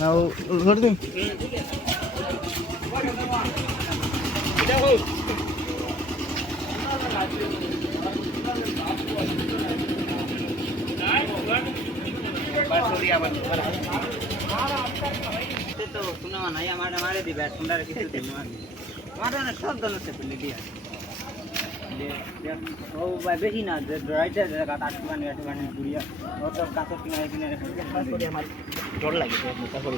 নাও ধরে দিন तो सुना ना या मारे दी बैठ सुंदर किसी दिन मारे ना सब दोनों से पहले दिया ओ भाई बेही ना राइट है जगह काट बने बुढ़िया और तो काटो किनारे रखे हमारी डर लगे तो मोटा हो